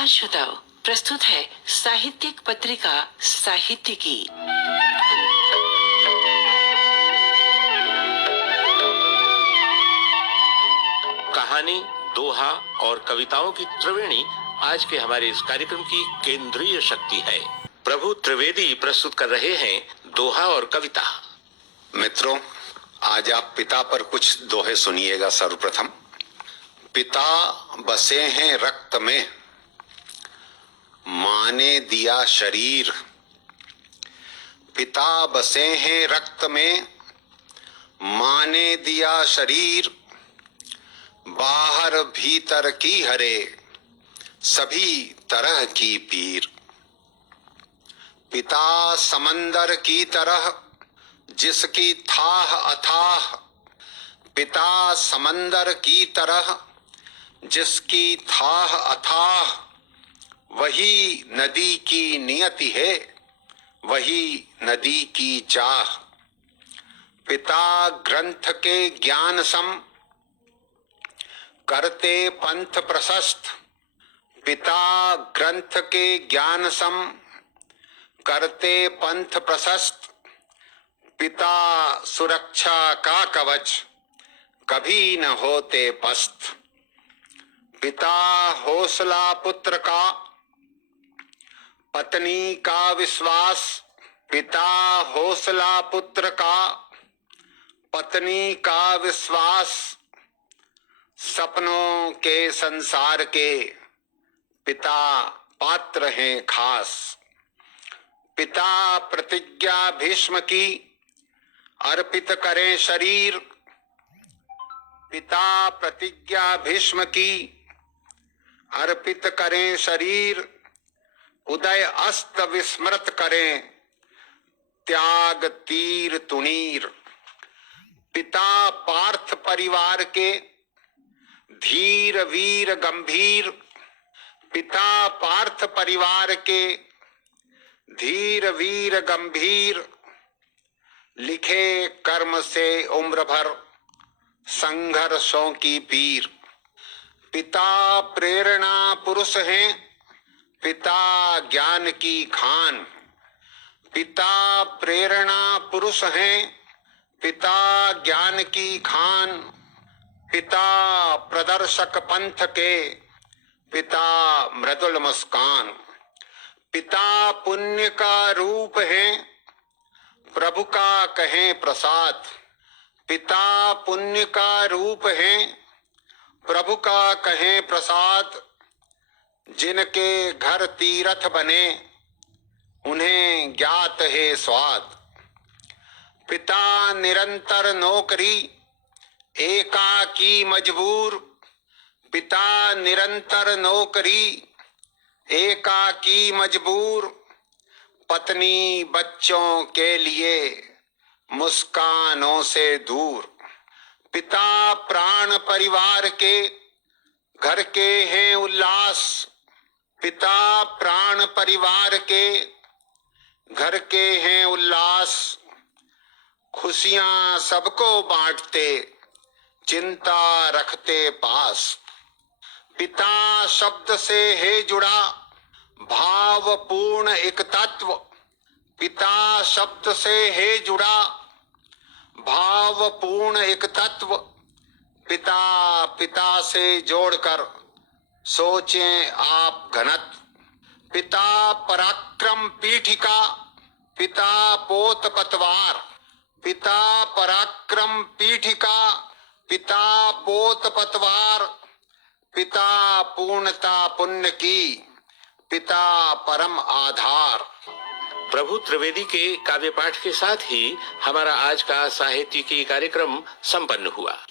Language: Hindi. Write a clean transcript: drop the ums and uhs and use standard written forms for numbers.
नमस्कार श्रोताओं, प्रस्तुत है साहित्यिक पत्रिका साहित्य की। कहानी, दोहा और कविताओं की त्रिवेणी आज के हमारे इस कार्यक्रम की केंद्रीय शक्ति है। प्रभु त्रिवेदी प्रस्तुत कर रहे हैं दोहा और कविता। मित्रों, आज आप पिता पर कुछ दोहे सुनिएगा। सर्वप्रथम, पिता बसे हैं रक्त में, माँ ने दिया शरीर। पिता बसे हैं रक्त में, माँ ने दिया शरीर। बाहर भीतर की हरे, सभी तरह की पीर। पिता समंदर की तरह, जिसकी थाह अथाह। पिता समंदर की तरह, जिसकी थाह अथाह। वही नदी की नियति है, वही नदी की चाह। पिता ग्रंथ के ज्ञान सम, करते पंथ प्रशस्त। पिता ग्रंथ के ज्ञान सम, करते पंथ प्रशस्त। पिता सुरक्षा का कवच, कभी न होते पस्त। पिता हौसला पुत्र का, पत्नी का विश्वास। पिता हौसला पुत्र का, पत्नी का विश्वास। सपनों के संसार के, पिता पात्र हैं खास। पिता प्रतिज्ञा भीष्म की, अर्पित करें शरीर। पिता प्रतिज्ञा भीष्म की, अर्पित करें शरीर। उदय अस्त विस्मृत करें, त्याग तीर तुनीर। पिता पार्थ परिवार के, धीर वीर गंभीर। पिता पार्थ परिवार के, धीर वीर गंभीर। लिखे कर्म से उम्र भर, संघर्षों की पीर। पिता प्रेरणा पुरुष हैं, पिता ज्ञान की खान। पिता प्रेरणा पुरुष हैं, पिता ज्ञान की खान। पिता प्रदर्शक पंथ के, पिता मृदुल मुस्कान। पिता पुण्य का रूप है, प्रभु का कहें प्रसाद। पिता पुण्य का रूप है, प्रभु का कहें प्रसाद। जिनके घर तीर्थ बने, उन्हें ज्ञात है स्वाद। पिता निरंतर नौकरी, एकाकी मजबूर। पिता निरंतर नौकरी, एकाकी मजबूर। पत्नी बच्चों के लिए, मुस्कानों से दूर। पिता प्राण परिवार के, घर के हैं उल्लास। पिता प्राण परिवार के, घर के हैं उल्लास। खुशियां सबको बांटते, चिंता रखते पास। पिता शब्द से है जुड़ा, भावपूर्ण एक तत्व। पिता शब्द से है जुड़ा, भावपूर्ण एक तत्व। पिता पिता से जोड़कर, सोचें आप घनत्व। पिता पराक्रम पीठिका, पिता पोत पतवार। पिता पराक्रम पीठिका, पिता पोत पतवार। पिता पूर्णता पुण्य की, पिता परम आधार। प्रभु त्रिवेदी के काव्य पाठ के साथ ही हमारा आज का साहित्य की कार्यक्रम संपन्न हुआ।